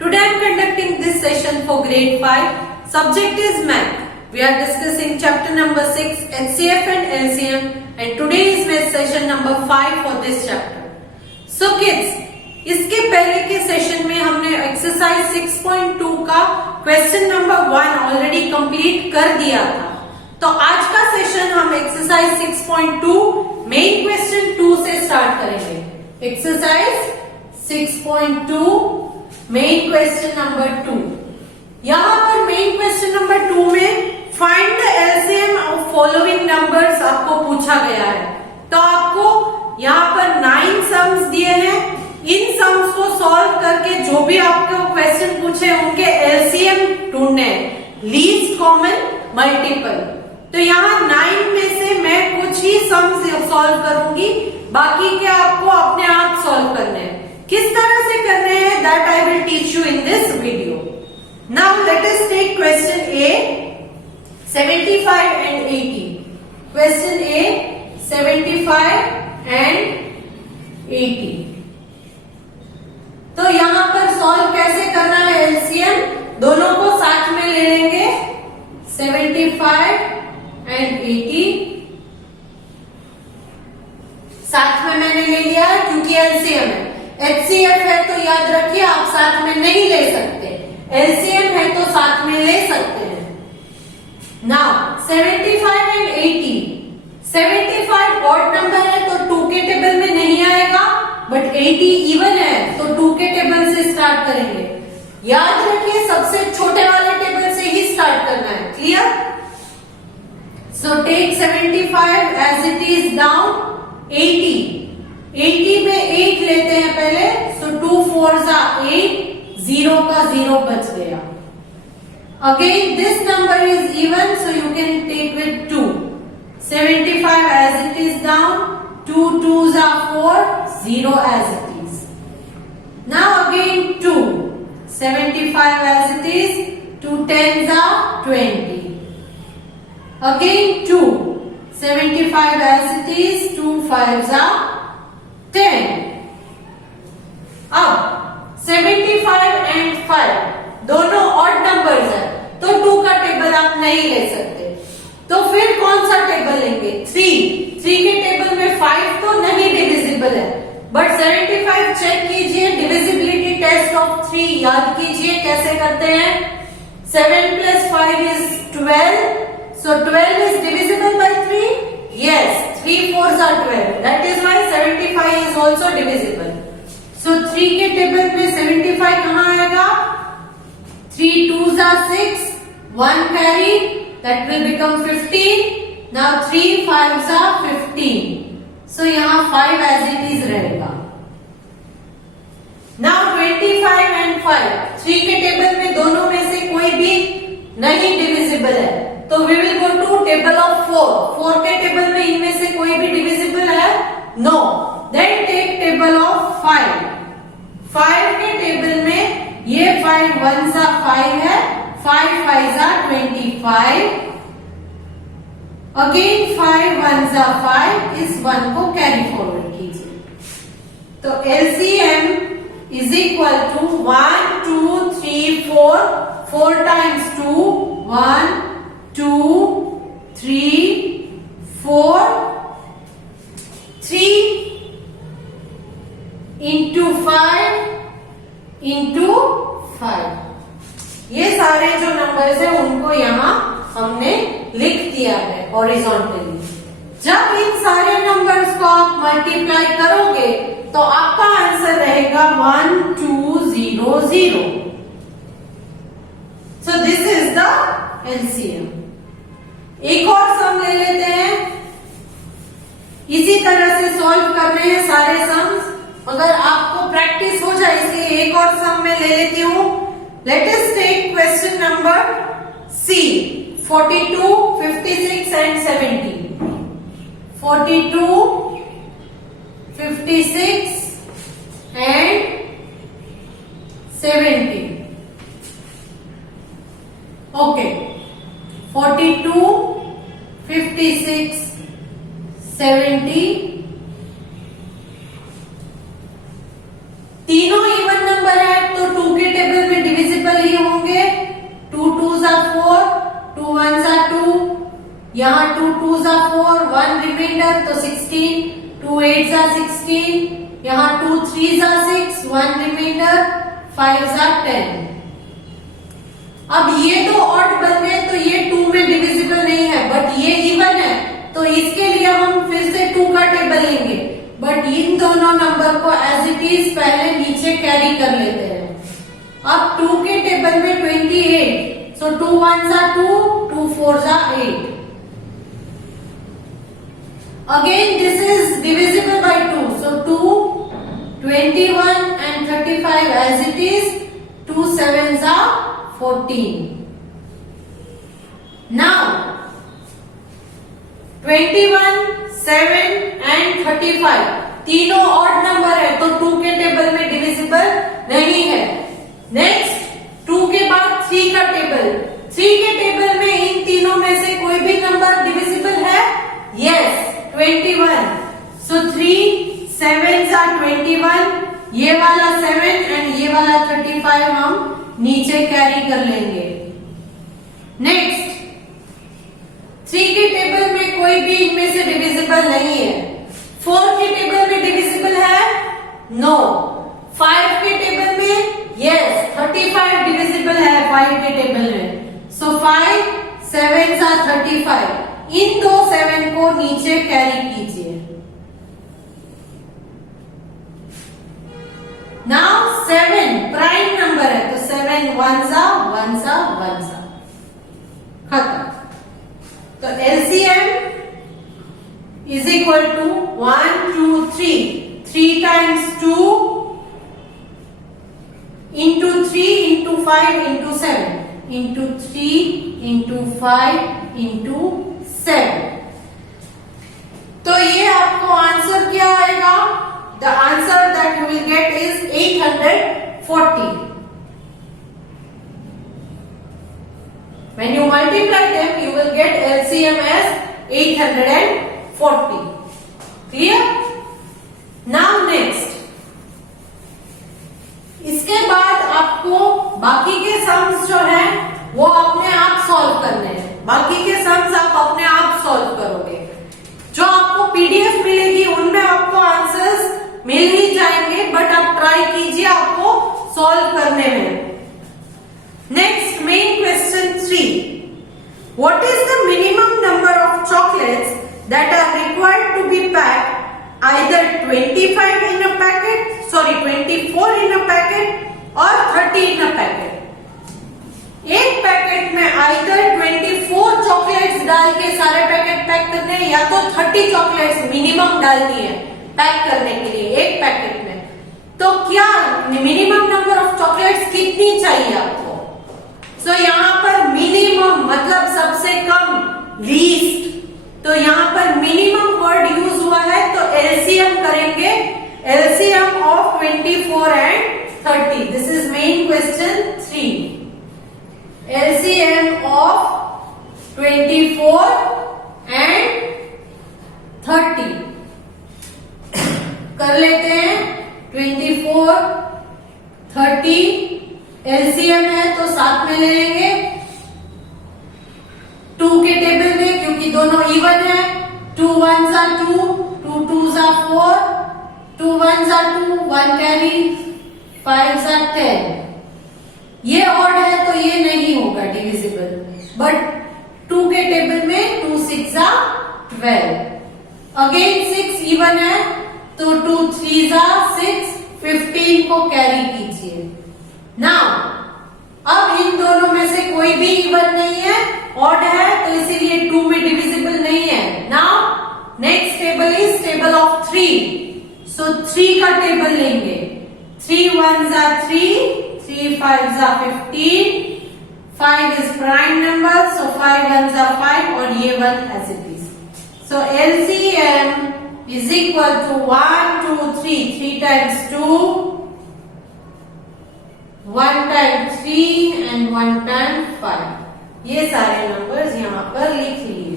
Today I am conducting this session for grade 5. Subject is math. We are discussing chapter number 6 HCF and LCM and today is math session number 5 for this chapter. So kids, इसके पहले के session में हमने exercise 6.2 का question number 1 already complete कर दिया था। तो आज का सेशन हम एक्सरसाइज 6.2 मेन क्वेश्चन 2 से स्टार्ट करेंगे। Exercise 6.2 main question number 2। यहाँ पर मेन क्वेश्चन नंबर 2 में find the LCM of following numbers आपको पूछा गया है। तो आपको यहाँ पर 9 सम्स दिए हैं। इन सम्स को सॉल्व करके जो भी आपको क्वेश्चन पूछे उनके एलसीएम ढूंढने हैं, लीस्ट कॉमन मल्टीपल। तो यहाँ 9 में से मैं कुछ ही सम्स सॉल्व करूंगी, बाकी के आपको अपने आप सॉल्व करने हैं। किस तरह से करने हैं that I will teach you in this video. Now let us take question A 75 and 80। Question A 75 and 80। तो यहां पर सॉल्व कैसे करना है एलसीएम, दोनों को साथ में ले लेंगे 75 एंड 80। साथ में मैंने ले लिया क्योंकि एलसीएम है। एचसीएफ है तो याद रखिए आप साथ में नहीं ले सकते, एलसीएम है तो साथ में ले सकते हैं। Now 75 and 80। 75 ऑड नंबर है तो 2 के टेबल में नहीं आएगा, बट 80 इवन है तो 2 के टेबल से स्टार्ट करेंगे। याद रखिए सबसे छोटे वाले टेबल से ही स्टार्ट करना है। Clear? So take 75 as it is down. 80 में 8 लेते हैं पहले। सो 2 4s are 8, 0 का 0 बच गया। Again this number is even so you can take with 2। 75 as it is down, 2 2s are 4, 0 as it is. Now again 2, 75 as it is, 2 10s are 20. Again 2, 75 as it is, 2 5s are 10. अब 75 and 5 दोनों odd numbers है तो 2 का table आप नहीं ले सकते, तो फिर कौन सा टेबल लेंगे? 3 के टेबल में 5 तो नहीं डिविजिबल है, बट 75 चेक कीजिए। डिविजिबिलिटी टेस्ट ऑफ 3 याद कीजिए कैसे करते हैं। 7 plus 5 is 12, so 12 is divisible by 3. Yes, 3 4s are 12. That is why 75 is also divisible. So 3 के टेबल में 75 कहाँ आएगा? 3 2s are 6, 1 carry, that will become 15. Now 3 5s are 15. So यहाँ 5 as it is रहेगा। Now 25 and 5, 3 के table में दोनों में से कोई भी नहीं डिविजिबल है, तो we will go to table of 4. 4 के टेबल में इनमें से कोई भी डिविजिबल है? No. Then take table of 5. 5 के टेबल में ये 5 1s are 5 है, 5 5s are 25. Again 5 1s are 5, इस 1 को कैरी फॉरवर्ड कीजिए। तो LCM is equal to 1 2 3 4, 4 times 2, 1 2 3 4, 3 into 5 into 5। ये सारे जो नंबर्स हैं उनको यहाँ हमने लिख दिया है हॉरिजॉन्टली। जब इन सारे नंबर्स को आप मल्टीप्लाई करोगे तो आपका आंसर रहेगा 1 2 0 0। So this is the LCM. एक और सम ले लेते हैं, इसी तरह से सॉल्व करने हैं सारे सम्स। अगर आपको प्रैक्टिस हो जाए इसलिए एक और सम में ले लेती हूं। Let us take question number C 42 56 and 70। 42 56 and 70। Okay 42 56 70 तीनों इवन नंबर है तो 2 के टेबल में रिमाइंडर तो 16, 2 8 जा 16, यहाँ 2 3 जा 6, 1 रिमाइंडर, 5 जा 10। अब ये तो ऑड बन गए तो ये 2 में डिविजिबल नहीं है, बट ये इवन है तो इसके लिए हम फिर से 2 का टेबल लेंगे, बट इन दोनों नंबर को एज इट इज पहले नीचे कैरी कर लेते हैं। अब 2 के टेबल में 28, सो 2 1 जा 2, 2 4 जा 8। Again this is divisible by 2, so 2, 21 and 35 as it is, 2 7s are 14. Now 21, 7 and 35 तीनों ऑड नंबर है तो 2 के टेबल में डिविजिबल नहीं है। नेक्स्ट 2 के बाद 3 का टेबल, 3 के टेबल में इन तीनों में से कोई भी नंबर डिविजिबल है? यस, 21, so 3 7s are 21, ये वाला 7 एंड ये वाला 35 हम नीचे कैरी कर लेंगे। नेक्स्ट 3 के टेबल में कोई भी इनमें से डिविजिबल नहीं है। 4 के टेबल में डिविजिबल है? नो। 5 के टेबल में? यस, 35 डिविजिबल है 5 के टेबल में, सो 5 7s are 35, इन दो 7 को नीचे कैरी कीजिए। नाउ 7 प्राइम नंबर है तो 7 1 जा 1 जा 1 जा, खत्म। तो LCM is equal to 1 2 3, 3 times 2 into 3 into 5 into 7 into 3 into 5 into 7। तो ये आपको आंसर क्या आएगा? The answer that you will get is 840। When you multiply them, you will get LCM as 840. Clear? Now next, इसके बाद आपको बाकी के सम्स जो है वो अपने आप सॉल्व करने हैं। बाकी के सम्स आप अपने आप सॉल्व करोगे। जो आपको पीडीएफ मिलेगी उनमें आपको आंसर्स मिल ही जाएंगे, बट आप ट्राई कीजिए आपको सॉल्व करने में। Next main question 3, what is the minimum number of chocolates that are required to be packed, either 24 in a packet or 30 in a packet? एक पैकेट में आइदर 24 चॉकलेट्स डाल के सारे पैकेट पैक करने हैं या तो 30 चॉकलेट्स मिनिमम डालनी है पैक करने के लिए एक पैकेट में। तो क्या मिनिमम नंबर ऑफ चॉकलेट्स कितनी चाहिए आपको? सो यहाँ पर मिनिमम मतलब सबसे कम, लीस्ट, तो यहाँ पर मिनिमम वर्ड यूज हुआ है तो एलसीएम करेंगे, LCM of 24 and 30। This is main question 3, LCM of 24 and 30 कर लेते हैं। 24 30 LCM है तो साथ में ले लेंगे 2 के टेबल में, क्योंकि दोनों इवन है। 2 1s are 2, 2 2s are 4, 2 1s are 2, 1 carry, 5s are 10। ये ऑड है तो ये नहीं होगा डिविजिबल, बट 2 के टेबल में 2 6 are 12। अगेन 6 इवन है तो 2 3s are 6, 15 को कैरी कीजिए। नाउ अब इन दोनों में से कोई भी इवन नहीं है, ऑड है तो इसीलिए 2 में डिविजिबल नहीं है। Now next table is table of 3, सो 3 का टेबल लेंगे। 3 1s are 3, 3 5s are 15, 5 is prime number, so 5 1s are 5 और ये 1 as it is. So LCM is equal to 1 2 3, 3 times 2, 1 times 3 and 1 times 5. ये सारे नंबर्स यहाँ पर लिख लिए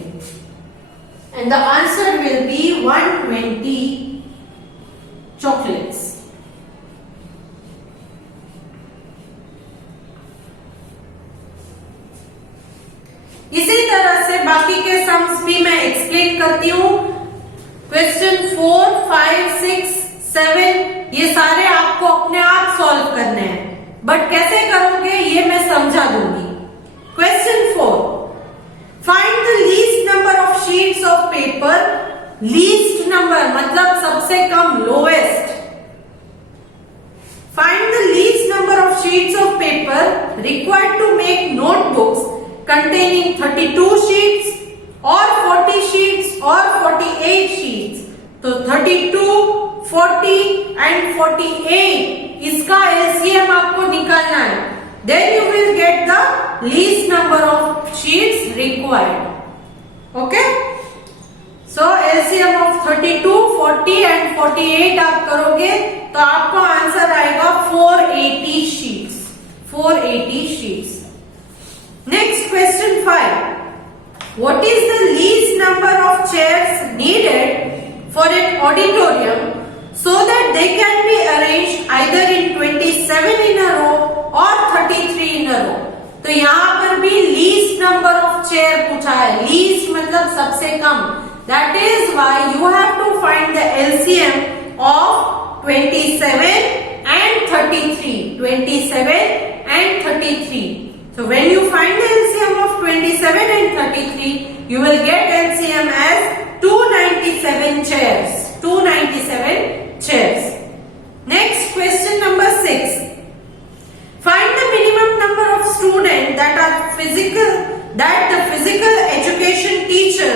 and the answer will be 120 chocolates. इसी तरह से बाकी के सम्स भी मैं एक्सप्लेन करती हूँ। क्वेश्चन 4, 5, 6, 7 ये सारे आपको अपने आप सॉल्व करने हैं, बट कैसे करोगे ये मैं समझा दूंगी। Question 4, find the least number of sheets of paper. Least number मतलब सबसे कम, lowest. Find the least number of sheets of paper required to make notebooks containing 32 sheets or 40 sheets or 48 sheets। तो 32, 40 and 48 इसका LCM आपको निकालना है। Then you will get the least number of sheets required. Okay? So LCM of 32, 40 and 48 आप करोगे तो आपको answer आएगा 480 sheets। 480 sheets। Next, question 5. What is the least number of chairs needed for an auditorium so that they can be arranged either in 27 in a row or 33 in a row? तो यहाँ पर भी least number of chair पूछा है। least मतलब सबसे कम। That is why you have to find the LCM of 27 and 33. 27 and 33. So when you find the LCM of 27 and 33, you will get LCM as 297 chairs. 297 chairs. Next, question number 6. Find the minimum number of students that the physical education teacher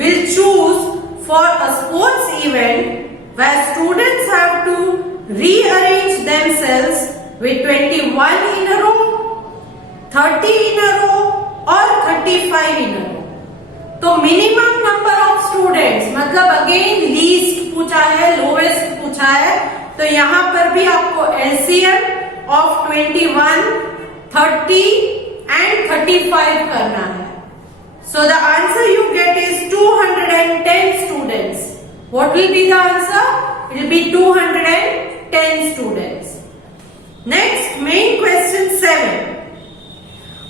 will choose for a sports event where students have to rearrange themselves with 21 in a row, 30 in a row or 35 in a row। तो minimum number of students मतलब again least पूछा है, lowest पूछा है, तो यहां पर भी आपको LCM ऑफ 21, 30 and 35 करना है। So the answer you get is 210 students. What will be the answer? It will be 210 students. Next, main question 7.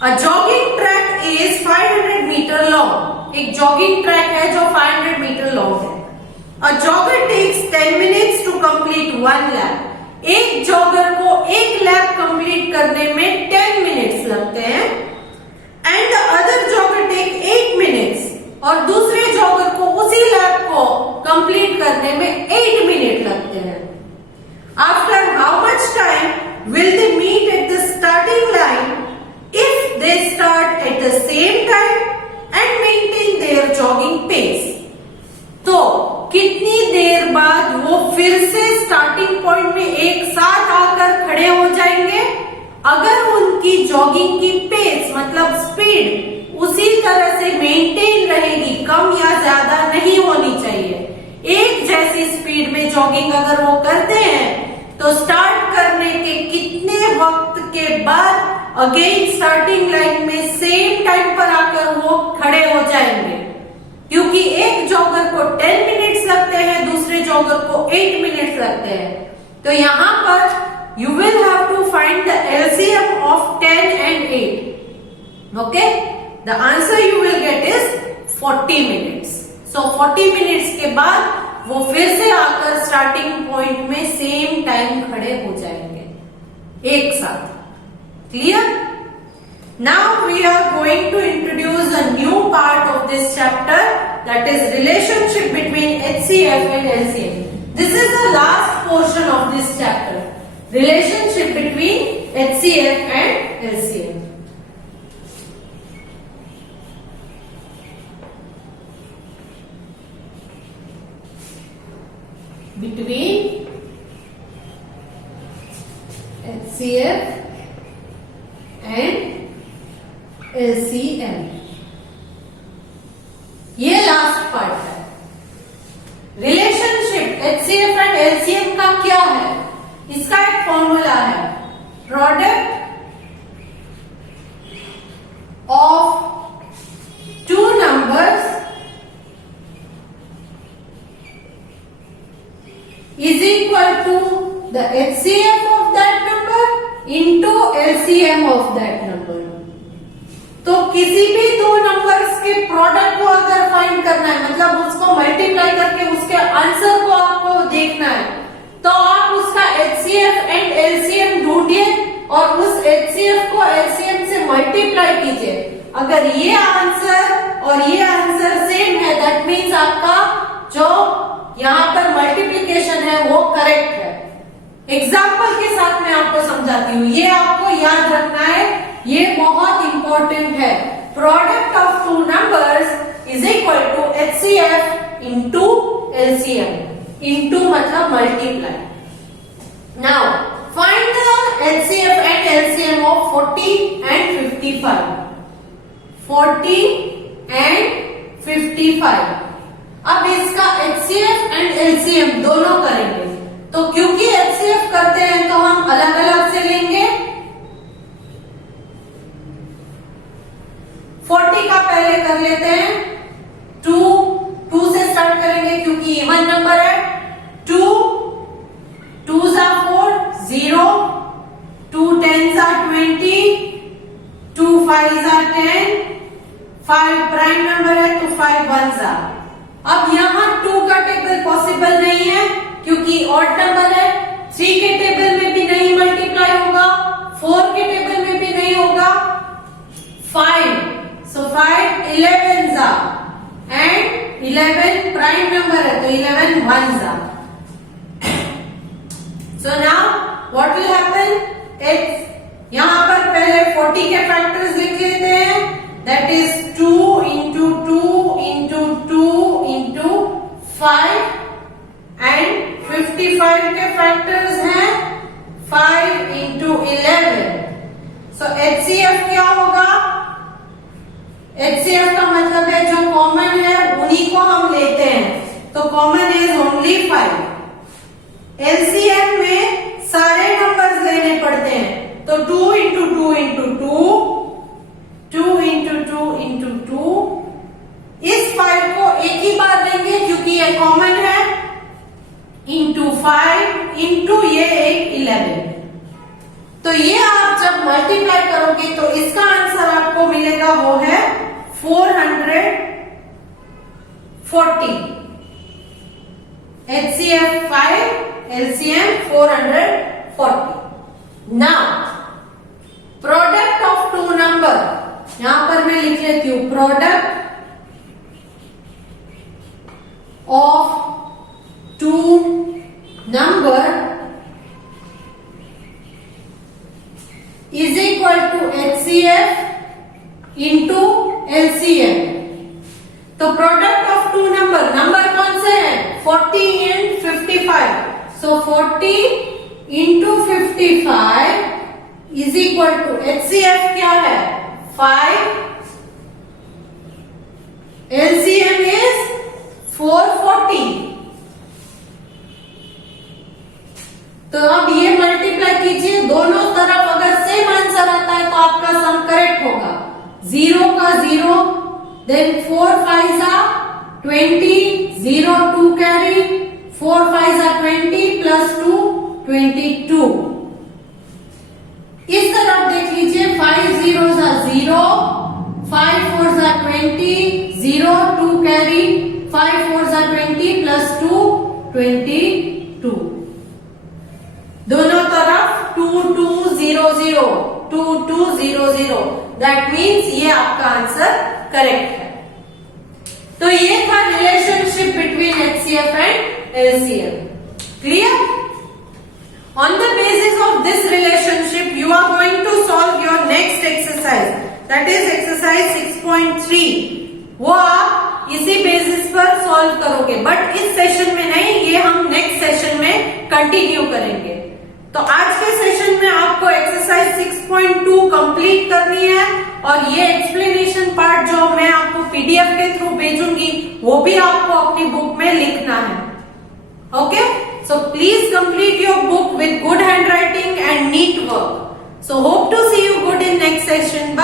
A jogging track is 500 meter long. एक जॉगिंग ट्रैक है जो 500 मीटर लॉन्ग है। A jogger takes 10 minutes to complete one lap। एक jogger को एक lap complete करने में 10 minutes लगते हैं। And the other jogger take 8 minutes और दूसरे जॉगर को उसी लैप को कंप्लीट करने में 8 मिनट लगते हैं। After how much time will they meet at the starting line if they start at the same time and maintain their jogging pace? तो कितनी देर बाद वो फिर से स्टार्टिंग पॉइंट में एक साथ आकर खड़े हो जाएंगे अगर उनकी जॉगिंग की पेस मतलब स्पीड उसी तरह से मेंटेन रहेगी, कम या ज्यादा नहीं होनी चाहिए। एक जैसी स्पीड में जॉगिंग अगर वो करते हैं तो स्टार्ट करने के कितने वक्त के बाद अगेन स्टार्टिंग लाइन में सेम टाइम पर आकर वो खड़े हो जाएंगे, क्योंकि एक जॉगर को 10 मिनट्स लगते हैं, दूसरे जॉगर को 8 मिनट्स लगते हैं। तो यहां पर you will have to find the LCM of 10 and 8। Okay, the answer you will get is 40 minutes. So 40 minutes के बाद वो फिर से आकर स्टार्टिंग पॉइंट में सेम टाइम खड़े हो जाएंगे एक साथ। Clear? Now we are going to introduce a new part of this chapter, that is relationship between HCF and LCM. This is the last portion of this chapter, relationship between HCF and LCM. Between HCF and LCM, ये last part है। Relationship HCF and LCM का क्या है? इसका एक formula है, product of two numbers is equal to the HCF of that number into LCM of that number। तो किसी भी दो नंबर्स के प्रोडक्ट को अगर फाइंड करना है, मतलब उसको मल्टीप्लाई करके उसके आंसर को आपको देखना है, तो आप उसका HCF एंड LCM ढूंढिए और उस HCF को LCM से मल्टीप्लाई कीजिए। अगर ये आंसर और ये आंसर सेम है, दैट मीन्स आपका जो यहाँ पर मल्टीप्लिकेशन है वो करेक्ट है। एग्जाम्पल के साथ मैं आपको समझाती हूँ, ये आपको याद रखना है, ये बहुत इंपॉर्टेंट है। Product of two numbers is equal to HCF into LCM, into मतलब multiply. Now find the HCF and LCM of 40 and 55। 40 and 55। अब इसका HCF एंड LCM दोनों करेंगे, तो क्योंकि HCF करते हैं तो हम अलग अलग से लेंगे। 40 का पहले कर लेते हैं, 2 से स्टार्ट करेंगे क्योंकि इवन नंबर है। 2 2s are 4, 0, 2 10s are 20, 2 5s are 10, 5 prime number है तो 5 1s are। अब यहाँ 2 का टेबल पॉसिबल नहीं है क्योंकि ऑड नंबर है, 3 के टेबल में भी नहीं मल्टीप्लाई होगा, 4 के टेबल में भी नहीं होगा, 5, so 5 11s are and 11 prime number है तो 11 1s are। So now what will happen? यहाँ पर पहले 40 के फैक्टर्स लिख लेते हैं, that is 2 into 2 into 2 into 5 and 55 के फैक्टर्स हैं 5 into 11। So HCF क्या होगा? HCF का मतलब है जो कॉमन है उन्हीं को हम लेते हैं, तो कॉमन इज ओनली 5। LCM में सारे नंबर्स लेने पड़ते हैं, तो 2 into 2 into 2, 2 into 2 into 2, इस 5 को एक ही बार लेंगे क्योंकि ये कॉमन है, into 5 into ये एक 11। तो ये आप जब मल्टीप्लाई करोगे तो इसका आंसर आपको मिलेगा वो है 440। HCF 5, LCM 440। Now product of two number, यहां पर मैं लिख लेती हूं, product of two number is equal to HCF into LCM। तो product of two number, number कौन से हैं? 40 and 55। So 40 into 55 is equal to HCF क्या है? 5, LCM इज 440। तो अब ये मल्टीप्लाई कीजिए, दोनों तरफ अगर सेम आंसर आता है तो आपका सम करेक्ट होगा। 0 का 0, then 4 5s are 20, 0 2 carry, 4 5s are 20 plus 2 22। इस तरफ देख लीजिए, 5 zeros are 0, 5 4s are 20, 0 2 carry, 5 4s are 20 plus 2 22। दोनों तरफ 2 2 0 0, 2 2 0 0, दैट मीन्स ये आपका आंसर करेक्ट है। तो ये था relationship between HCF and LCM। Clear? On the basis of this relationship, you are going to solve your next exercise, that is exercise 6.3। वो आप इसी बेसिस पर सॉल्व करोगे, बट इस सेशन में नहीं, ये हम नेक्स्ट सेशन में कंटिन्यू करेंगे। तो आज के सेशन में आपको एक्सरसाइज 6.2 कंप्लीट करनी है और ये एक्सप्लेनेशन पार्ट जो मैं आपको PDF के थ्रू भेजूंगी वो भी आपको अपनी बुक में लिखना है। Okay, so please complete your book with good handwriting and neat work. So hope to see you good in next session. Bye.